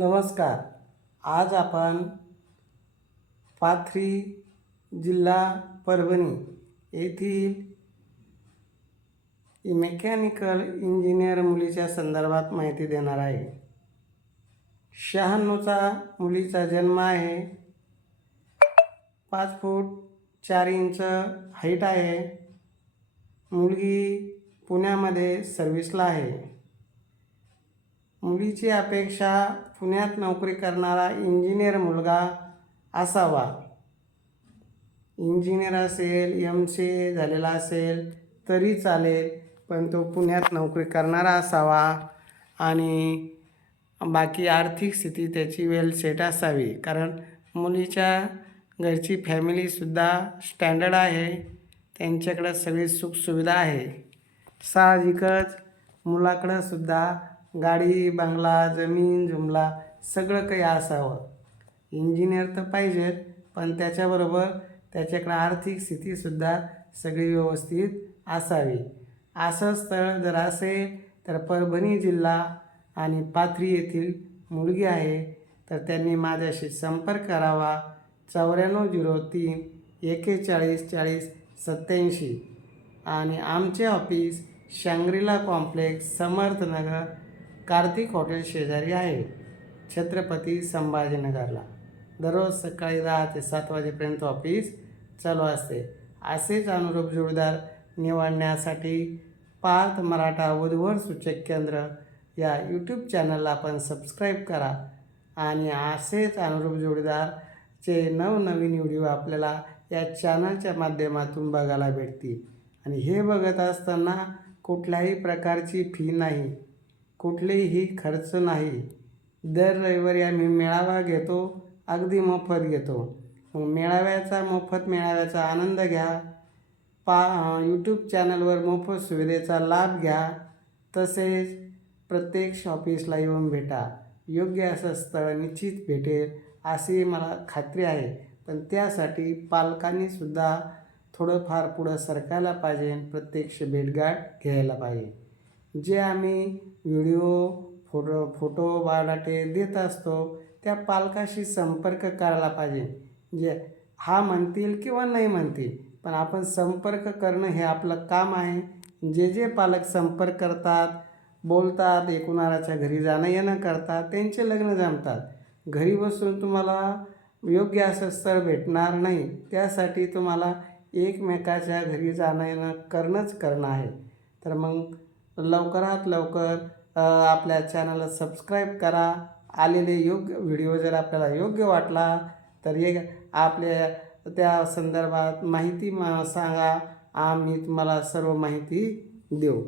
नमस्कार. आज आपण पाथरी जिल्हा परभणी येथील मेकॅनिकल इंजिनियर मुलीच्या संदर्भात माहिती देणार आहे. शहाण्णवचा मुलीचा जन्म आहे. पाच फूट चार इंच हाईट आहे. मुलगी पुण्यामध्ये सर्विसला आहे. मुलीची अपेक्षा पुण्यात नोकरी करणारा इंजिनियर मुलगा असावा. इंजिनियर असेल एम सी ए झालेला असेल तरी चालेल पण तो पुण्यात नोकरी करणारा असावा आणि बाकी आर्थिक स्थिती त्याची वेल सेट असावी. कारण मुलीच्या घरची फॅमिलीसुद्धा स्टँडर्ड आहे. त्यांच्याकडं सगळी सुखसुविधा आहे. साहजिकच मुलाकडंसुद्धा गाडी बंगला जमीन जुमला सगळं काही असावं. इंजिनियर तर पाहिजेत पण त्याच्याबरोबर त्याच्याकडं आर्थिक स्थितीसुद्धा सगळी व्यवस्थित असावी. असं स्थळ जर असेल तर परभणी जिल्हा आणि पाथरी येथील मुलगी आहे तर त्यांनी माझ्याशी संपर्क करावा. चौऱ्याण्णव झिरो तीन एकेचाळीस चाळीस सत्याऐंशी आणि आमचे office Shangrila complex Samarthnagar Kartik hotel शेजारी आहे. छत्रपती संभाजीनगरला. दररोज सकाळी दहा ते सात वाजेपर्यंत ऑफिस चालू असते. असेच अनुरूप जोडीदार निवडण्यासाठी पार्थ मराठा वधूवर सूचक केंद्र या यूट्यूब चॅनलला आपण सबस्क्राईब करा. आणि असेच अनुरूप जोडीदारचे नवनवीन व्हिडिओ आपल्याला या चॅनलच्या माध्यमातून बघायला भेटतील. आणि हे बघत असताना कुठल्याही प्रकारची फी नाही. कुठलेही खर्च नाही. दर रविवारी आम्ही मेळावा घेतो अगदी मोफत घेतो. मग मेळाव्याचा मोफत मेळाव्याचा आनंद घ्या. पा यूट्यूब चॅनलवर मोफत सुविधेचा लाभ घ्या. तसेच प्रत्येक ऑफिसला येऊन भेटा. योग्य असं स्थळ निश्चित भेटेल अशी मला खात्री आहे. पण त्यासाठी पालकांनीसुद्धा थोडंफार पुढं सरकायला पाहिजे प्रत्यक्ष भेटगाठ घ्यायला पाहिजे. जे आम्ही व्हिडिओ फोटो फोटो बायोडाटे देत असतो त्या पालकाशी संपर्क करायला पाहिजे. जे हा म्हणतील किंवा नाही म्हणतील पण आपण संपर्क करणं हे आपलं काम आहे. जे जे पालक संपर्क करतात बोलतात एकूणाराच्या घरी जाणं येणं करतात त्यांचे लग्न जमतात. घरी बसून तुम्हाला योग्य असं स्थळ भेटणार नाही त्यासाठी तुम्हाला एकमेकाच्या घरी जाणं येणं करणंच करणं आहे. तर मग लवकरात लवकर आपल्या चॅनलला सबस्क्राईब करा. आलेले योग्य व्हिडिओ जर आपल्याला योग्य वाटला तर एक आपल्या त्या संदर्भात माहिती मा सांगा. आम्ही तुम्हाला सर्व माहिती देऊ.